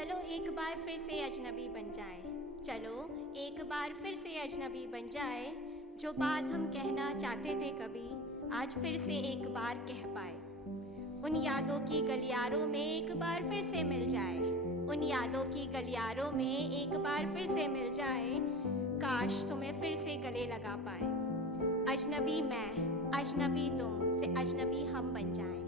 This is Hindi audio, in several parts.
चलो एक बार फिर से अजनबी बन जाए, चलो एक बार फिर से अजनबी बन जाए। जो बात हम कहना चाहते थे कभी, आज फिर से एक बार कह पाए। उन यादों की गलियारों में एक बार फिर से मिल जाए, उन यादों की गलियारों में एक बार फिर से मिल जाए। काश तुम्हें फिर से गले लगा पाए। अजनबी मैं, अजनबी तुम से अजनबी हम बन जाएं।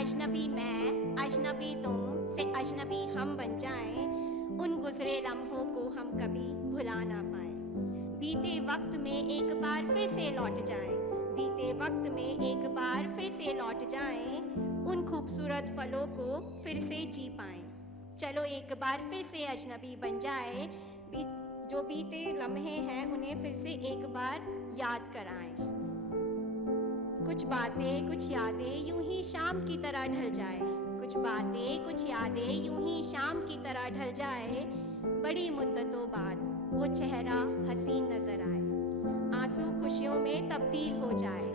अजनबी मैं, अजनबी तुम से अजनबी हम बन जाएं। उन गुजरे लम्हों को हम कभी भुला ना पाएं। बीते वक्त में एक बार फिर से लौट जाएं, बीते वक्त में एक बार फिर से लौट जाएं। उन खूबसूरत पलों को फिर से जी पाएं। चलो एक बार फिर से अजनबी बन जाए। जो बीते लम्हे हैं उन्हें फिर से एक बार याद कराएं। कुछ बातें कुछ यादें यूं ही शाम की तरह ढल जाए, कुछ बातें कुछ यादें यूं ही शाम की तरह ढल जाए। बड़ी मुद्दतों बाद वो चेहरा हसीन नजर आए। आंसू खुशियों में तब्दील हो जाए,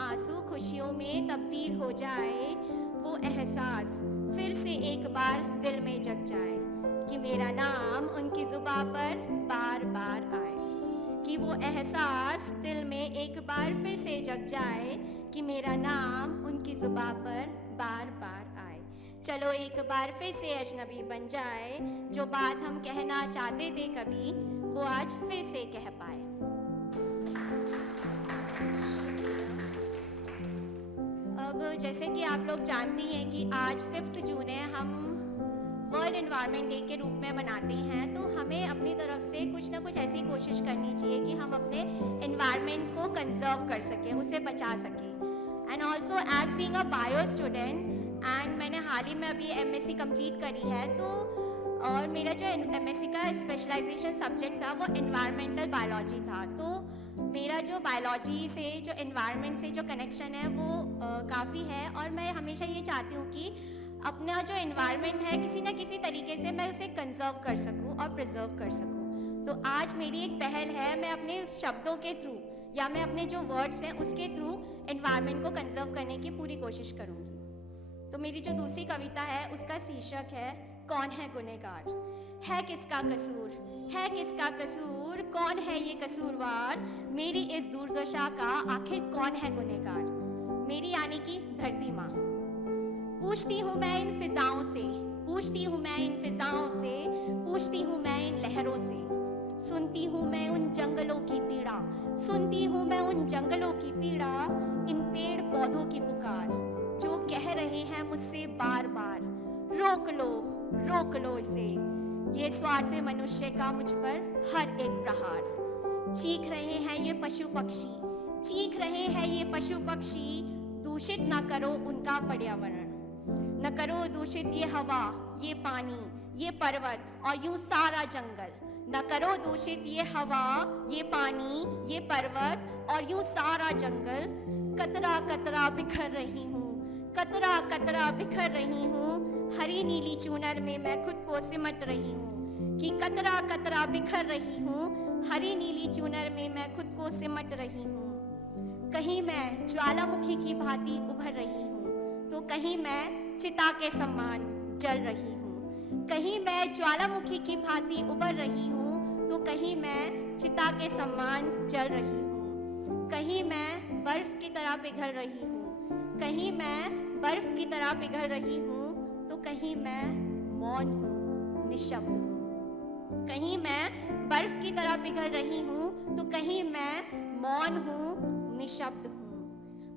आंसू खुशियों में तब्दील हो जाए। वो एहसास फिर से एक बार दिल में जग जाए कि मेरा नाम उनकी जुबां पर बार बार आए। कि वो एहसास दिल में एक बार फिर से जग जाए कि मेरा नाम उनकी जुबां पर बार बार आए। चलो एक बार फिर से अजनबी बन जाए। जो बात हम कहना चाहते थे कभी, वो आज फिर से कह पाए। अब जैसे कि आप लोग जानती हैं कि आज 5 जून है, हम वर्ल्ड एनवायरनमेंट डे के रूप में मनाते हैं। तो हमें अपनी तरफ से कुछ ना कुछ ऐसी कोशिश करनी चाहिए कि हम अपने एनवायरनमेंट को कंजर्व कर सकें, उसे बचा सकें। And also as being a bio student, and मैंने हाल ही में अभी एमएससी कंप्लीट करी है, तो और मेरा जो एमएससी का स्पेशलाइजेशन सब्जेक्ट था वो एनवायरमेंटल बायोलॉजी था। तो मेरा जो बायोलॉजी से, जो एनवायरनमेंट से जो कनेक्शन है वो काफ़ी है। और मैं हमेशा ये चाहती हूँ कि अपना जो एनवायरनमेंट है किसी न किसी तरीके से मैं उसे कंजर्व कर सकूं और प्रिजर्व कर सकूं। तो आज मेरी एक पहल है, मैं अपने शब्दों के थ्रू या मैं अपने जो वर्ड्स हैं उसके थ्रू एनवायरनमेंट को कंजर्व करने की पूरी कोशिश करूंगी। तो मेरी जो दूसरी कविता है उसका शीर्षक है कौन है गुनहगार। है किसका कसूर, है किसका कसूर, कौन है ये कसूरवार। मेरी इस दुर्दशा का आखिर कौन है गुनहगार। मेरी यानी कि धरती माँ। पूछती हूँ मैं इन फिजाओं से, पूछती हूँ मैं इन फिजाओं से, पूछती हूँ मैं इन लहरों से। सुनती हूँ मैं उन जंगलों की पीड़ा, सुनती हूँ मैं उन जंगलों की पीड़ा। इन पेड़ पौधों की पुकार जो कह रहे हैं मुझसे बार बार, रोक लो, रोक लो इसे। ये स्वार्थी मनुष्य का मुझ पर हर एक प्रहार। चीख रहे हैं ये पशु पक्षी, चीख रहे हैं ये पशु पक्षी। दूषित ना करो उनका पर्यावरण, न करो दूषित ये हवा, ये पानी, ये पर्वत और यूं सारा जंगल। न करो दूषित ये हवा, ये पानी, ये पर्वत और यूं सारा जंगल। कतरा कतरा बिखर रही हूँ, कतरा कतरा बिखर रही हूँ। हरी नीली चूनर में मैं खुद को सिमट रही हूँ कि कतरा कतरा बिखर रही हूँ। हरी नीली चूनर में मैं खुद को सिमट रही हूँ। कहीं मैं ज्वालामुखी की भांति उभर रही हूँ, तो कहीं मैं चिता के समान जल रही हूँ। कहीं मैं ज्वालामुखी की भांति उबर रही हूँ, तो कहीं मैं चिता के समान जल रही हूँ। कहीं मैं बर्फ की तरह पिघल रही हूँ, कहीं मैं बर्फ की तरह पिघल रही हूँ, तो कहीं मैं मौन हूँ, निशब्द हूँ। कहीं मैं बर्फ की तरह पिघल रही हूँ, तो कहीं मैं मौन हूँ, निशब्द हूँ।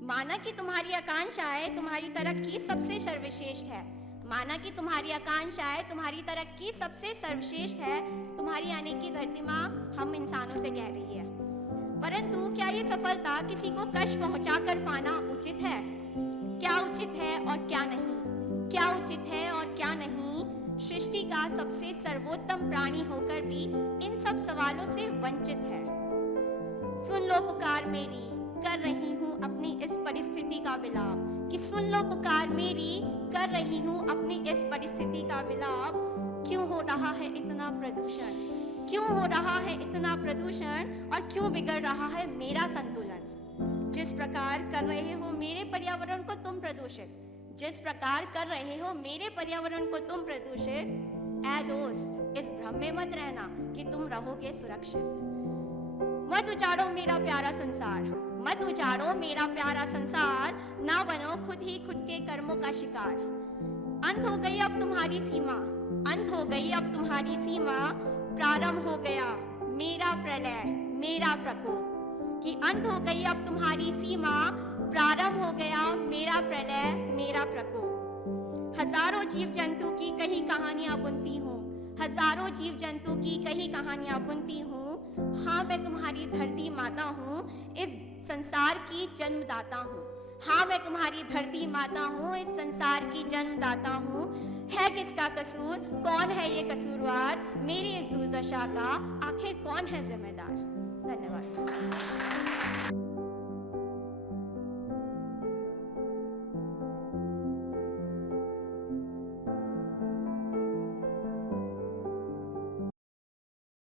माना कि तुम्हारी आकांक्षाएं तुम्हारी तरक्की सबसे सर्वश्रेष्ठ है, माना कि तुम्हारी आकांक्षाएं तुम्हारी तरक्की सबसे सर्वश्रेष्ठ है। तुम्हारी यानी कि धरती माँ हम इंसानों से कह रही है। परंतु क्या ये सफलता किसी को कष्ट पहुंचाकर पाना उचित है? क्या उचित है और क्या नहीं, क्या उचित है और क्या नहीं। सृष्टि का सबसे सर्वोत्तम प्राणी होकर भी इन सब सवालों से वंचित है। सुन लो पुकार मेरी, कर रही हूँ अपनी इस परिस्थिति का विलाप। कि सुन लो पुकार मेरी, कर रही हूँ अपनी इस परिस्थिति का विलाप। क्यों हो रहा है इतना प्रदूषण, क्यों हो रहा है इतना प्रदूषण और क्यों बिगड़ रहा है मेरा संतुलन। जिस प्रकार कर रहे हो मेरे पर्यावरण को तुम प्रदूषित, जिस प्रकार कर रहे हो मेरे पर्यावरण को तुम प्रदूषित, ऐ दोस्त, इस भ्रम में मत रहना कि तुम रहोगे सुरक्षित। मत उजाड़ो मेरा प्यारा संसार, मत उजाड़ो मेरा प्यारा संसार, ना बनो खुद ही खुद के कर्मों का शिकार। अंत हो गई अब तुम्हारी सीमा, अंत हो गई अब तुम्हारी सीमा, प्रारंभ हो गया मेरा प्रलय मेरा प्रकोप। कि अंत हो गई अब तुम्हारी सीमा, प्रारंभ हो गया मेरा प्रलय मेरा प्रकोप। हजारों जीव जंतु की कही कहानियां बुनती हूँ, हजारों जीव जंतु की कही कहानियां बुनती हूँ। हाँ मैं तुम्हारी धरती माता हूँ, इस संसार की जन्मदाता हूँ। हाँ मैं तुम्हारी धरती माता हूँ, इस संसार की जन्मदाता हूँ। है किसका कसूर, कौन है ये कसूरवार, मेरी इस दुर्दशा का आखिर कौन है जिम्मेदार। धन्यवाद।